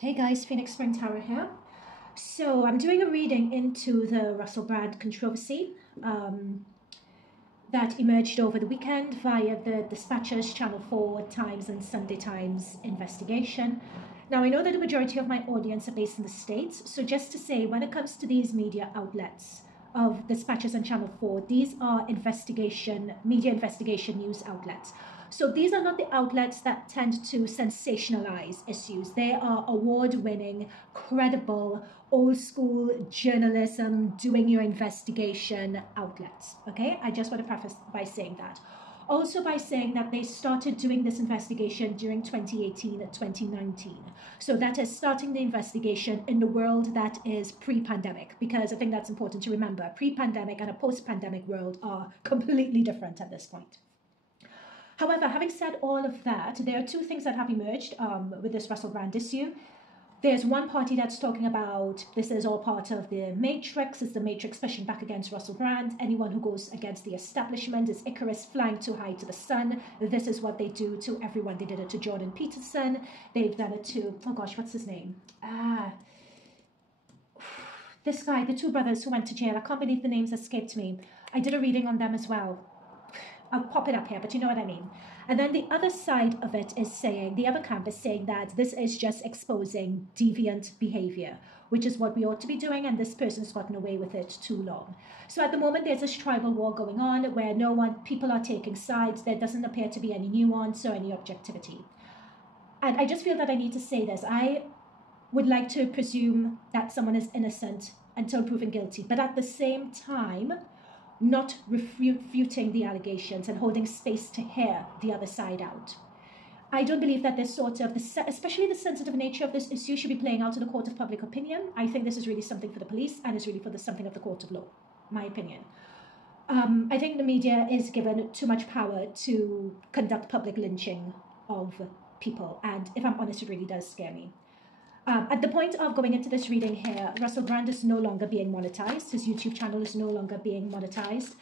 Hey guys, Phoenix Spring Tarot here. So I'm doing a reading into the Russell Brand controversy that emerged over the weekend via the Dispatches, Channel 4, Times and Sunday Times investigation. Now I know that the majority of my audience are based in the States, so just to say, when it comes to these media outlets of Dispatches and Channel 4, these are media investigation news outlets. So these are not the outlets that tend to sensationalize issues. They are award-winning, credible, old-school journalism, doing your investigation outlets. Okay, I just want to preface by saying that. Also by saying that they started doing this investigation during 2018 and 2019. So that is starting the investigation in the world that is pre-pandemic, because I think that's important to remember. Pre-pandemic and a post-pandemic world are completely different at this point. However, having said all of that, there are two things that have emerged with this Russell Brand issue. There's one party that's talking about this is all part of the Matrix. It's the Matrix pushing back against Russell Brand. Anyone who goes against the establishment is Icarus flying too high to the sun. This is what they do to everyone. They did it to Jordan Peterson. They've done it to, oh gosh, what's his name? This guy, the two brothers who went to jail. I can't believe the names escaped me. I did a reading on them as well. I'll pop it up here, but you know what I mean. And then the other side of it is saying, the other camp is saying that this is just exposing deviant behavior, which is what we ought to be doing, and this person's gotten away with it too long. So at the moment, there's this tribal war going on where people are taking sides. There doesn't appear to be any nuance or any objectivity. And I just feel that I need to say this. I would like to presume that someone is innocent until proven guilty, but at the same time, not refuting the allegations and holding space to hear the other side out. I don't believe that this sort of, especially the sensitive nature of this issue, should be playing out in the court of public opinion. I think this is really something for the police and is really for something of the court of law, my opinion. I think the media is given too much power to conduct public lynching of people, and if I'm honest, it really does scare me. At the point of going into this reading here, Russell Brand is no longer being monetized. His YouTube channel is no longer being monetized.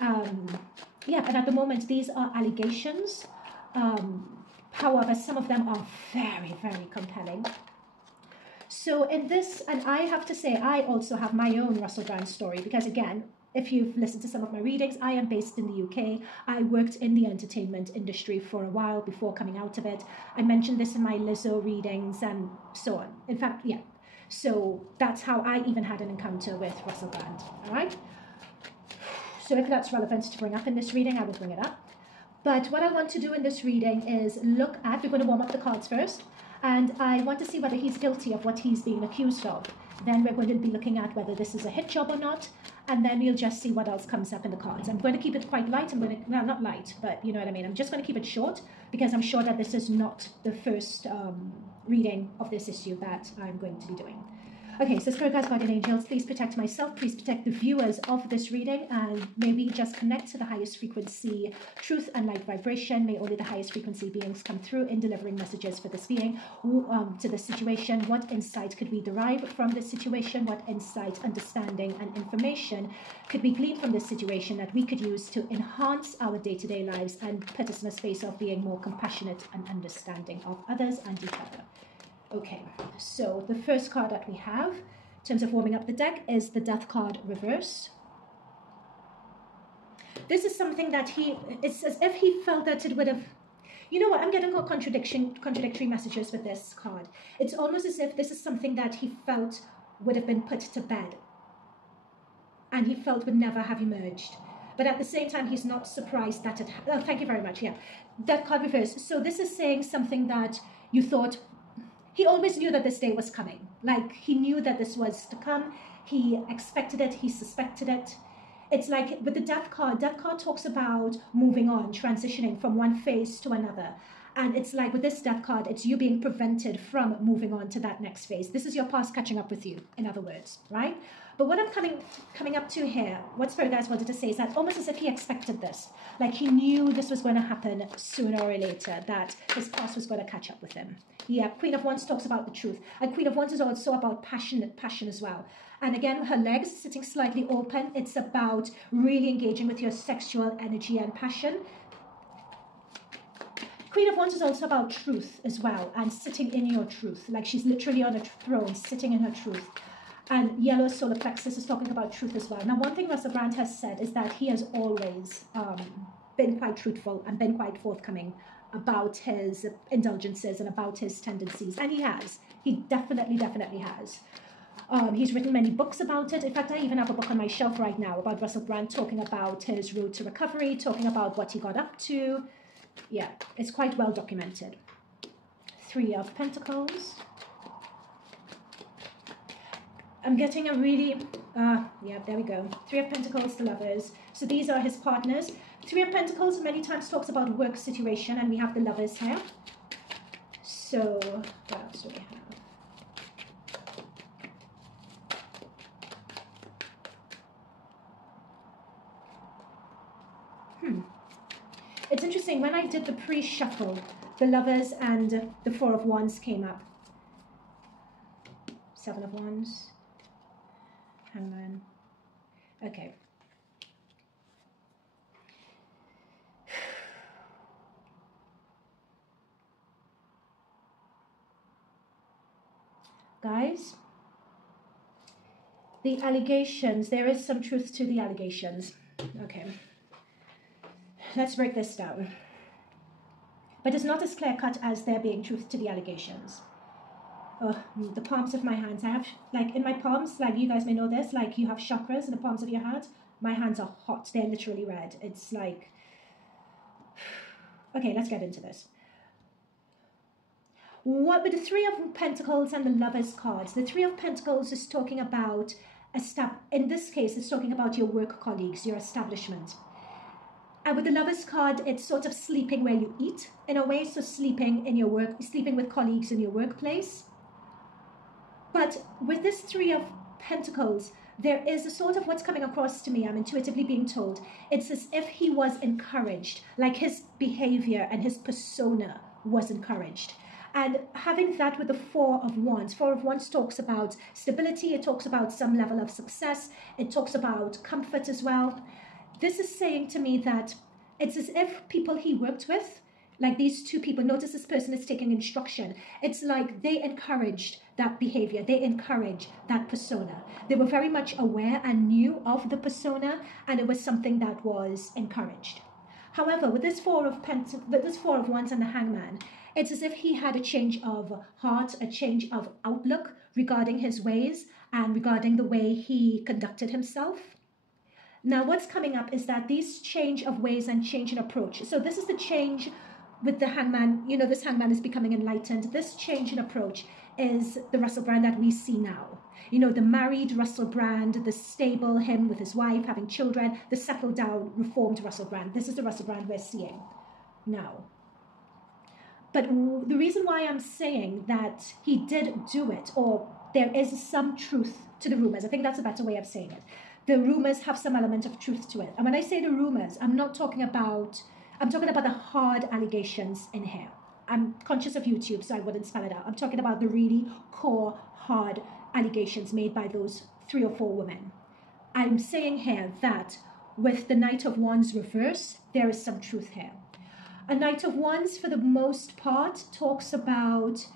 Yeah, but at the moment, these are allegations. However, some of them are very, very compelling. So in this, and I have to say, I also have my own Russell Brand story, because again, if you've listened to some of my readings, I am based in the UK. I worked in the entertainment industry for a while before coming out of it. I mentioned this in my Lizzo readings and so on. In fact, yeah. So that's how I even had an encounter with Russell Brand, all right? So if that's relevant to bring up in this reading, I will bring it up. But what I want to do in this reading is look at, we're going to warm up the cards first, and I want to see whether he's guilty of what he's being accused of. Then we're going to be looking at whether this is a hit job or not, and then we'll just see what else comes up in the cards. I'm going to keep it quite light. Well, not light, but you know what I mean. I'm just going to keep it short because I'm sure that this is not the first reading of this issue that I'm going to be doing. Okay, so Spirit Guides, Guardian Angels, please protect myself, please protect the viewers of this reading, and may we just connect to the highest frequency, truth and light vibration. May only the highest frequency beings come through in delivering messages for this being, to this situation. What insight could we derive from this situation? What insight, understanding, and information could we glean from this situation that we could use to enhance our day-to-day lives and put us in a space of being more compassionate and understanding of others and each other? Okay, so the first card that we have in terms of warming up the deck is the Death card reverse. This is something that it's as if he felt that it would have, you know what, I'm getting contradictory messages with this card. It's almost as if this is something that he felt would have been put to bed and he felt would never have emerged. But at the same time, he's not surprised that it, oh, thank you very much, yeah. Death card reverse. So this is saying something that you thought, he always knew that this day was coming. Like, he knew that this was to come. He expected it. He suspected it. It's like with the Death card talks about moving on, transitioning from one phase to another. And it's like with this Death card, it's you being prevented from moving on to that next phase. This is your past catching up with you, in other words, right? But what I'm coming up to here, what Spirit Guides wanted to say is that almost as if he expected this. Like he knew this was going to happen sooner or later, that his past was going to catch up with him. Yeah, Queen of Wands talks about the truth. And Queen of Wands is also about passion as well. And again, her legs sitting slightly open. It's about really engaging with your sexual energy and passion. Queen of Wands is also about truth as well, and sitting in your truth. Like she's literally on a throne, sitting in her truth. And yellow solar plexus is talking about truth as well. Now, one thing Russell Brand has said is that he has always been quite truthful and been quite forthcoming about his indulgences and about his tendencies. And he has. He definitely has. He's written many books about it. In fact, I even have a book on my shelf right now about Russell Brand talking about his road to recovery, talking about what he got up to. Yeah, it's quite well documented. 3 of Pentacles. I'm getting a really, yeah, there we go. 3 of Pentacles, the Lovers. So these are his partners. 3 of Pentacles many times talks about work situation, and we have the Lovers here. So, what else do we have? It's interesting, when I did the pre-shuffle, the Lovers and the 4 of Wands came up. 7 of Wands. Hangman. Okay. Guys, the allegations, there is some truth to the allegations. Okay. Let's break this down. But it's not as clear-cut as there being truth to the allegations. Oh, the palms of my hands. I have, like, in my palms, like, you guys may know this, like, you have chakras in the palms of your hand. My hands are hot. They're literally red. It's like... Okay, let's get into this. What with the 3 of Pentacles and the Lovers cards? The 3 of Pentacles is talking about, in this case, it's talking about your work colleagues, your establishment. And with the Lovers card, it's sort of sleeping where you eat, in a way, so sleeping in your work, sleeping with colleagues in your workplace. But with this 3 of Pentacles, there is a sort of what's coming across to me, I'm intuitively being told, it's as if he was encouraged, like his behavior and his persona was encouraged. And having that with the 4 of Wands, 4 of Wands talks about stability, it talks about some level of success, it talks about comfort as well. This is saying to me that it's as if people he worked with, like these 2 people, notice this person is taking instruction. It's like they encouraged that behavior. They encouraged that persona. They were very much aware and knew of the persona, and it was something that was encouraged. However, with this 4 of Wands and the Hangman, it's as if he had a change of heart, a change of outlook regarding his ways and regarding the way he conducted himself. Now, what's coming up is that these change of ways and change in approach. So this is the change with the Hangman. You know, this Hangman is becoming enlightened. This change in approach is the Russell Brand that we see now. You know, the married Russell Brand, the stable, him with his wife, having children, the settled down, reformed Russell Brand. This is the Russell Brand we're seeing now. But the reason why I'm saying that he did do it, or there is some truth to the rumors, I think that's a better way of saying it. The rumors have some element of truth to it. And when I say the rumors, I'm talking about the hard allegations in here. I'm conscious of YouTube, so I wouldn't spell it out. I'm talking about the really core, hard allegations made by those 3 or 4 women. I'm saying here that with the Knight of Wands reverse, there is some truth here. A Knight of Wands, for the most part, talks about...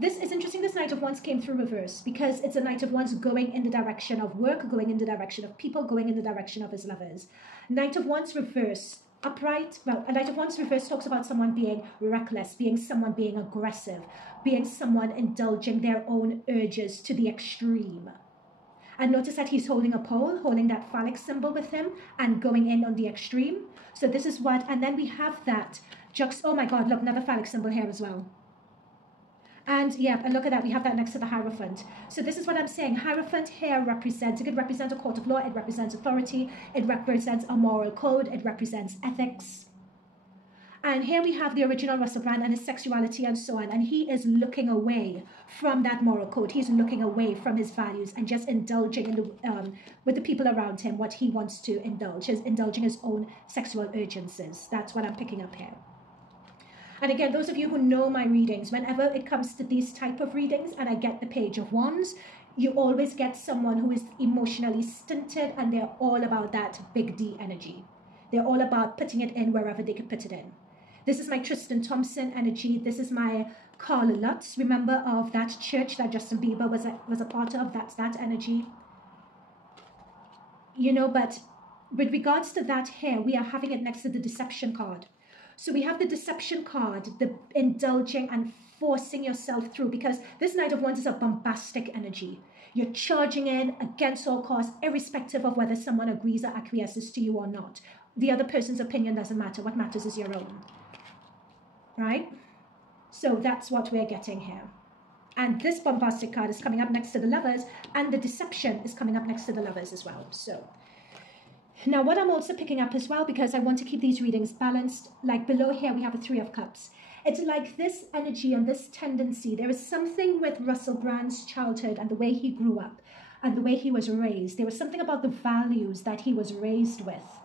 This is interesting, this Knight of Wands came through reverse because it's a Knight of Wands going in the direction of work, going in the direction of people, going in the direction of his lovers. Knight of Wands reverse, upright, well, a Knight of Wands reverse talks about someone being reckless, someone being aggressive, being someone indulging their own urges to the extreme. And notice that he's holding a pole, holding that phallic symbol with him and going in on the extreme. So this is what, and then we have that, oh my God, look, another phallic symbol here as well. And yeah, and look at that, we have that next to the Hierophant. So this is what I'm saying. Hierophant here represents, it could represent a court of law, it represents authority, it represents a moral code, it represents ethics. And here we have the original Russell Brand and his sexuality and so on. And he is looking away from that moral code. He's looking away from his values and just indulging in the, with the people around him what he wants to indulge, indulging his own sexual urgencies. That's what I'm picking up here. And again, those of you who know my readings, whenever it comes to these type of readings and I get the Page of Wands, you always get someone who is emotionally stinted and they're all about that big D energy. They're all about putting it in wherever they can put it in. This is my Tristan Thompson energy. This is my Carl Lutz, remember, of that church that Justin Bieber was a part of. That's that energy. You know, but with regards to that here, we are having it next to the deception card. So we have the deception card, the indulging and forcing yourself through, because this Knight of Wands is a bombastic energy. You're charging in against all costs, irrespective of whether someone agrees or acquiesces to you or not. The other person's opinion doesn't matter. What matters is your own. Right? So that's what we're getting here. And this bombastic card is coming up next to the Lovers, and the deception is coming up next to the Lovers as well. So now what I'm also picking up as well, because I want to keep these readings balanced, like below here we have a 3 of Cups. It's like this energy and this tendency. There is something with Russell Brand's childhood and the way he grew up and the way he was raised. There was something about the values that he was raised with.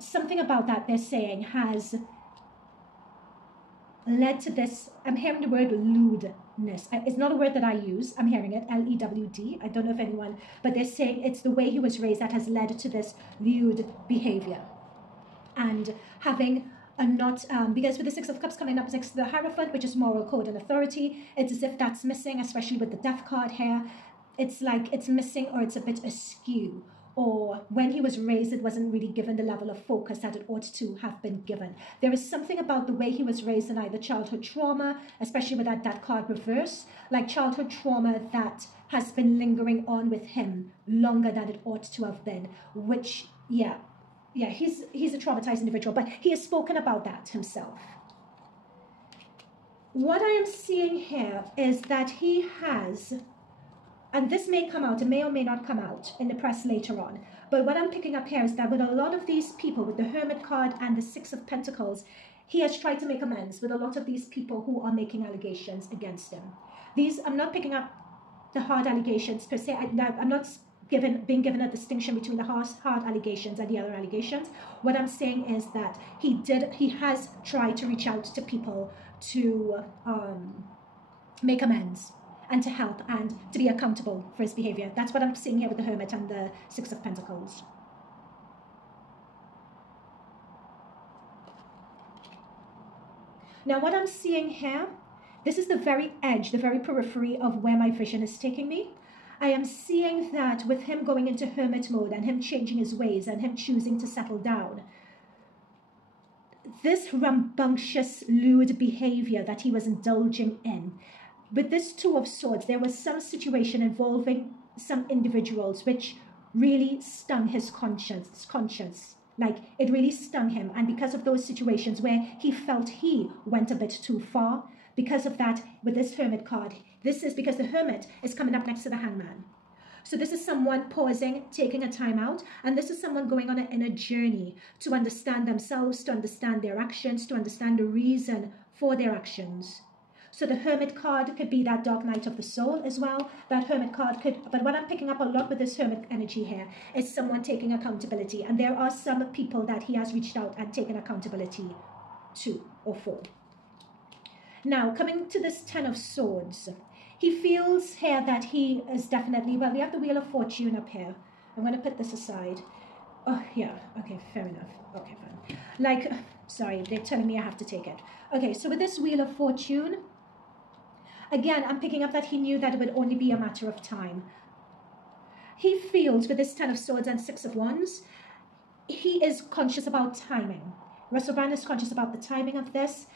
Something about that, they're saying, has led to this. I'm hearing the word lewdness. It's not a word that I use. I'm hearing it, L-E-W-D. I don't know if anyone, but they're saying it's the way he was raised that has led to this lewd behavior. And having a not, because with the 6 of Cups coming up next to the Hierophant, which is moral code and authority, it's as if that's missing, especially with the Death card here. It's like it's missing, or it's a bit askew. Or when he was raised, it wasn't really given the level of focus that it ought to have been given. There is something about the way he was raised in either childhood trauma, especially with that card reverse, like childhood trauma that has been lingering on with him longer than it ought to have been, which, yeah, he's a traumatized individual, but he has spoken about that himself. What I am seeing here is that he has, and this may come out, it may or may not come out in the press later on, but what I'm picking up here is that with a lot of these people, with the Hermit card and the 6 of Pentacles, he has tried to make amends with a lot of these people who are making allegations against him. These, I'm not picking up the hard allegations per se. I'm not being given a distinction between the hard allegations and the other allegations. What I'm saying is that he has tried to reach out to people to make amends and to help and to be accountable for his behavior. That's what I'm seeing here with the Hermit and the 6 of Pentacles. Now what I'm seeing here, this is the very edge, the very periphery of where my vision is taking me. I am seeing that with him going into hermit mode and him changing his ways and him choosing to settle down, this rambunctious, lewd behavior that he was indulging in, with this 2 of Swords, there was some situation involving some individuals which really stung his conscience. Like, it really stung him. And because of those situations where he felt he went a bit too far, because of that, with this Hermit card, this is because the Hermit is coming up next to the Hangman. So this is someone pausing, taking a time out, and this is someone going on an inner journey to understand themselves, to understand their actions, to understand the reason for their actions. So the Hermit card could be that Dark Night of the Soul as well. That Hermit card could, but what I'm picking up a lot with this Hermit energy here is someone taking accountability. And there are some people that he has reached out and taken accountability to or for. Now, coming to this 10 of Swords, he feels here that he is definitely, well, we have the Wheel of Fortune up here. I'm going to put this aside. Oh, yeah. Okay, fair enough. Okay, fine. Like, sorry, they're telling me I have to take it. Okay, so with this Wheel of Fortune, again, I'm picking up that he knew that it would only be a matter of time. He feels with this 10 of Swords and 6 of Wands, he is conscious about timing. Russell Brand is conscious about the timing of this,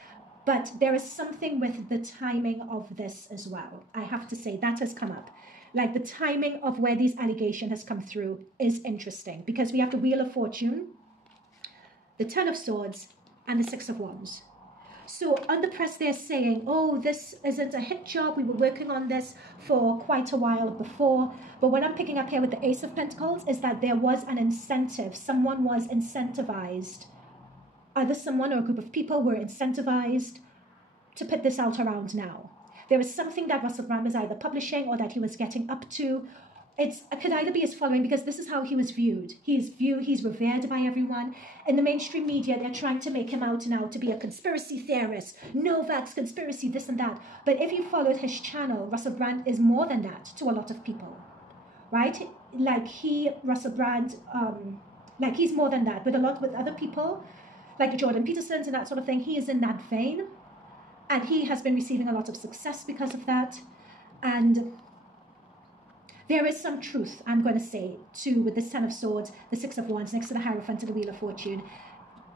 but there is something with the timing of this as well. I have to say, that has come up. Like, the timing of where these allegations has come through is interesting, because we have the Wheel of Fortune, the 10 of Swords, and the 6 of Wands. So on the press, they're saying, oh, this isn't a hit job. We were working on this for quite a while before. But what I'm picking up here with the Ace of Pentacles is that there was an incentive. Someone was incentivized. Either someone or a group of people were incentivized to put this out around now. There is something that Russell Brand was either publishing or that he was getting up to. It could either be his following, because this is how he was viewed. He's revered by everyone. In the mainstream media, they're trying to make him out now to be a conspiracy theorist, Novak's conspiracy, this and that. But if you followed his channel, Russell Brand is more than that to a lot of people, right? Like Russell Brand, like he's more than that. But a lot with other people, like the Jordan Petersons and that sort of thing. He is in that vein, and he has been receiving a lot of success because of that. And there is some truth, I'm going to say, too, with this Ten of Swords, the Six of Wands, next to the Hierophant and the Wheel of Fortune,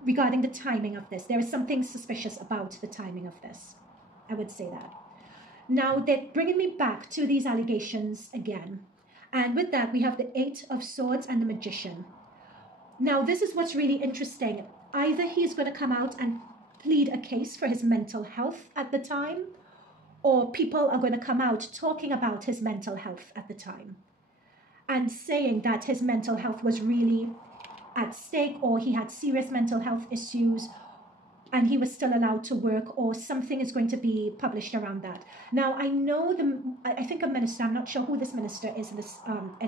regarding the timing of this. There is something suspicious about the timing of this. I would say that. Now, they're bringing me back to these allegations again. And with that, we have the Eight of Swords and the Magician. Now, this is what's really interesting. Either he's going to come out and plead a case for his mental health at the time, or people are going to come out talking about his mental health at the time and saying that his mental health was really at stake, or he had serious mental health issues and he was still allowed to work, or something is going to be published around that. Now, I know I think a minister, I'm not sure who this minister is in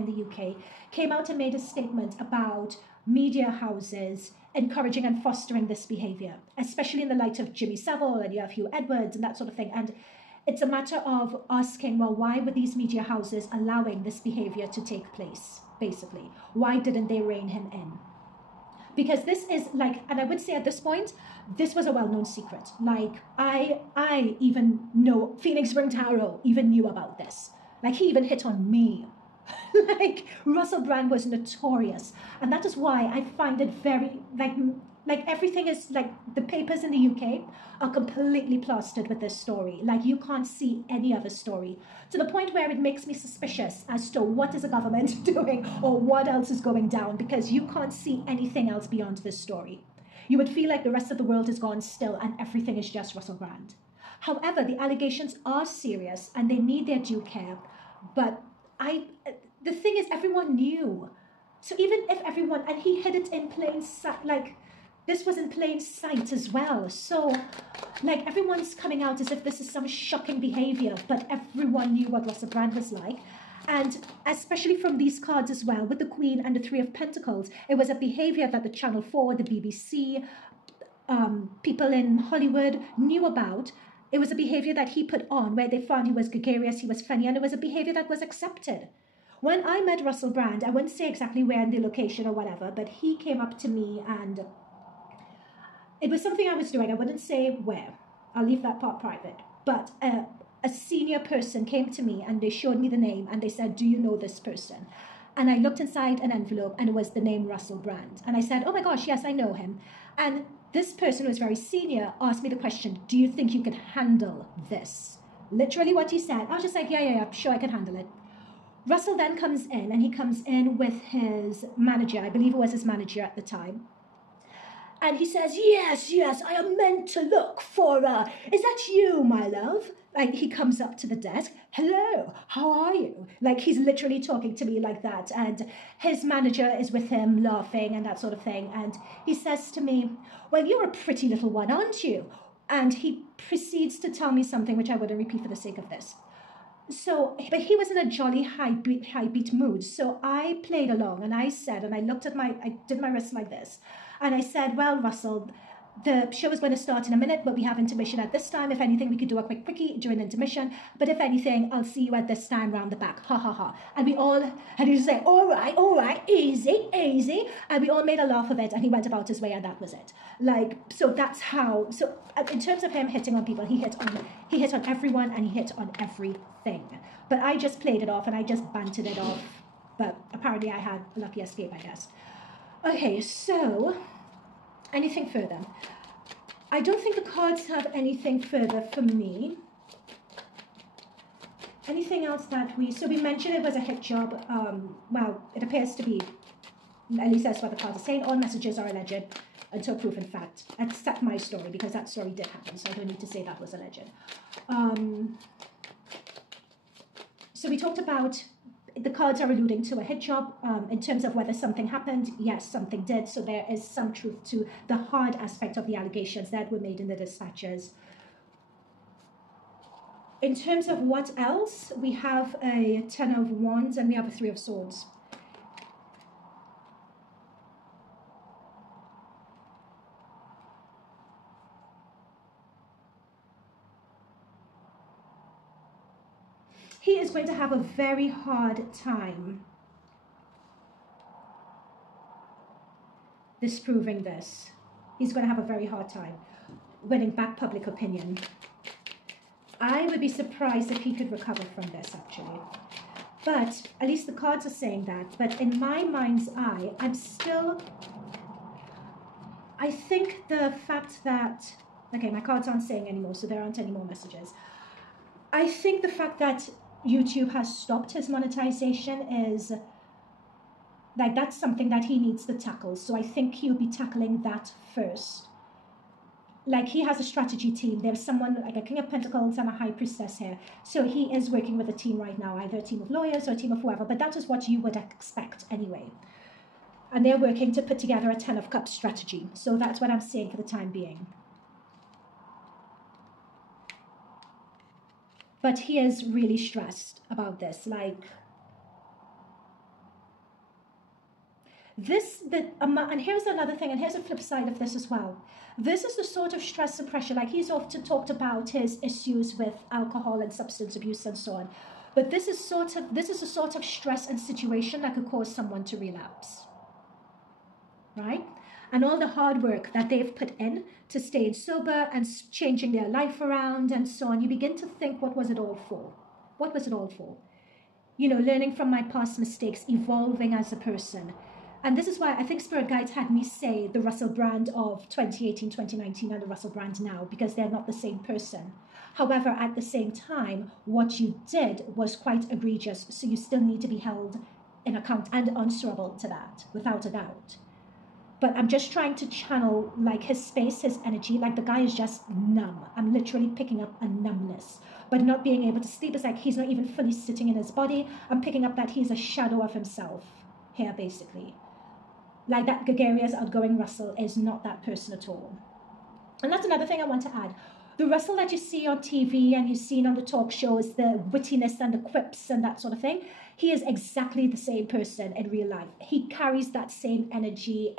the UK, came out and made a statement about media houses encouraging and fostering this behavior, especially in the light of Jimmy Savile and you have Hugh Edwards and that sort of thing. And it's a matter of asking, well, why were these media houses allowing this behavior to take place, basically? Why didn't they rein him in? Because this is like, and I would say at this point, this was a well-known secret. Like, I even know, Phoenix Spring Tarot even knew about this. Like, he even hit on me. Like, Russell Brand was notorious. And that is why I find it very, like everything is, like, the papers in the UK are completely plastered with this story. Like, you can't see any other story. To the point where it makes me suspicious as to what is the government doing or what else is going down, because you can't see anything else beyond this story. You would feel like the rest of the world is gone still and everything is just Russell Brand. However, the allegations are serious and they need their due care. But the thing is, everyone knew. So even if everyone, and he hid it in plain sight, like, this was in plain sight as well. So, like, everyone's coming out as if this is some shocking behavior, but everyone knew what Russell Brand was like. And especially from these cards as well, with the Queen and the Three of Pentacles, it was a behavior that the Channel 4, the BBC, people in Hollywood knew about. It was a behavior that he put on where they found he was gregarious, he was funny, and it was a behavior that was accepted. When I met Russell Brand, I wouldn't say exactly where in the location or whatever, but he came up to me and it was something I was doing. I wouldn't say where. I'll leave that part private. But a senior person came to me and they showed me the name and they said, do you know this person? And I looked inside an envelope and it was the name Russell Brand. And I said, oh my gosh, yes, I know him. And this person who was very senior asked me the question, do you think you can handle this? Literally what he said. I was just like, yeah, sure, I can handle it. Russell then comes in and he comes in with his manager. I believe it was his manager at the time. And he says, yes, I am meant to look for, is that you, my love? Like, he comes up to the desk. Hello, how are you? Like, he's literally talking to me like that. And his manager is with him laughing and that sort of thing. And he says to me, well, you're a pretty little one, aren't you? And he proceeds to tell me something which I wouldn't repeat for the sake of this. So, but he was in a jolly high beat mood. So I played along and I said, and I did my wrist like this. And I said, well, Russell, the show is going to start in a minute, but we have intermission at this time. If anything, we could do a quick quickie during intermission. But if anything, I'll see you at this time round the back. Ha, ha, ha. And we all, and he was like, all right, easy. And we all made a laugh of it. And he went about his way and that was it. Like, so that's how, so in terms of him hitting on people, he hit on everyone and he hit on everything. But I just played it off and I just bantered it off. But apparently I had a lucky escape, I guess. Okay, so anything further? I don't think the cards have anything further for me. Anything else that so we mentioned it was a hit job. Well, it appears to be, at least that's what the cards are saying. All messages are alleged until proof in fact, except my story, because that story did happen, so I don't need to say that was alleged. So we talked about the cards are alluding to a hit job in terms of whether something happened. Yes, something did. So there is some truth to the hard aspect of the allegations that were made in the dispatches. In terms of what else, we have a Ten of Wands and we have a Three of Swords. He is going to have a very hard time disproving this. he's going to have a very hard time winning back public opinion. I would be surprised if he could recover from this, actually. But at least the cards are saying that. But in my mind's eye, I think the fact that, okay, my cards aren't saying anymore, so there aren't any more messages. I think the fact that YouTube has stopped his monetization is, like, that's something that he needs to tackle. So I think he'll be tackling that first. Like, he has a strategy team. There's someone like a King of Pentacles and a High Priestess here. So he is working with a team right now, either a team of lawyers or a team of whoever. But that is what you would expect anyway. And they're working to put together a 10 of Cups strategy. So that's what I'm saying for the time being. But he is really stressed about this. Like, and here's another thing, and here's a flip side of this as well. This is the sort of stress and pressure, like he's often talked about his issues with alcohol and substance abuse and so on. But this is a sort of stress and situation that could cause someone to relapse, right? And all the hard work that they've put in to staying sober and changing their life around and so on, you begin to think, what was it all for? What was it all for? You know, learning from my past mistakes, evolving as a person. And this is why I think Spirit Guides had me say the Russell Brand of 2018, 2019 and the Russell Brand now, because they're not the same person. However, at the same time, what you did was quite egregious, so you still need to be held in account and answerable to that, without a doubt. But I'm just trying to channel, like, his space, his energy. Like, the guy is just numb. I'm literally picking up a numbness. But not being able to sleep is like he's not even fully sitting in his body. I'm picking up that he's a shadow of himself here, basically. Like, that gregarious, outgoing Russell is not that person at all. And that's another thing I want to add. The Russell that you see on TV and you've seen on the talk shows, the wittiness and the quips and that sort of thing, he is exactly the same person in real life. He carries that same energy,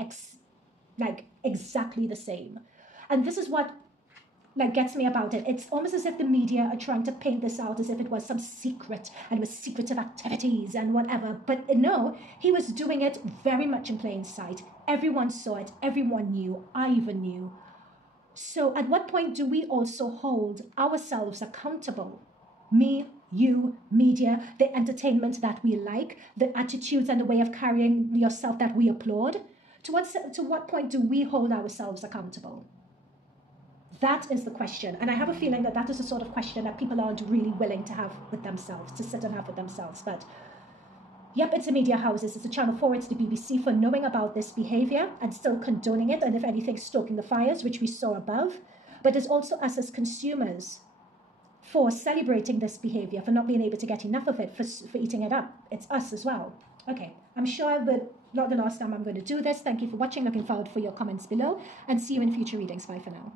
like, exactly the same. And this is what, like, gets me about it. It's almost as if the media are trying to paint this out as if it was some secret and was secretive activities and whatever. But no, he was doing it very much in plain sight. Everyone saw it. Everyone knew. I even knew. So at what point do we also hold ourselves accountable? Me, you, media, the entertainment that we like, the attitudes and the way of carrying yourself that we applaud. To what point do we hold ourselves accountable? That is the question. And I have a feeling that that is the sort of question that people aren't really willing to have with themselves, to sit and have with themselves. But yep, it's the media houses, it's a Channel 4, it's the BBC for knowing about this behavior and still condoning it, and if anything, stoking the fires, which we saw above. But it's also us as consumers for celebrating this behavior, for not being able to get enough of it, for eating it up. It's us as well. Okay, I'm sure not the last time I'm going to do this. Thank you for watching. Looking forward for your comments below, and see you in future readings. Bye for now.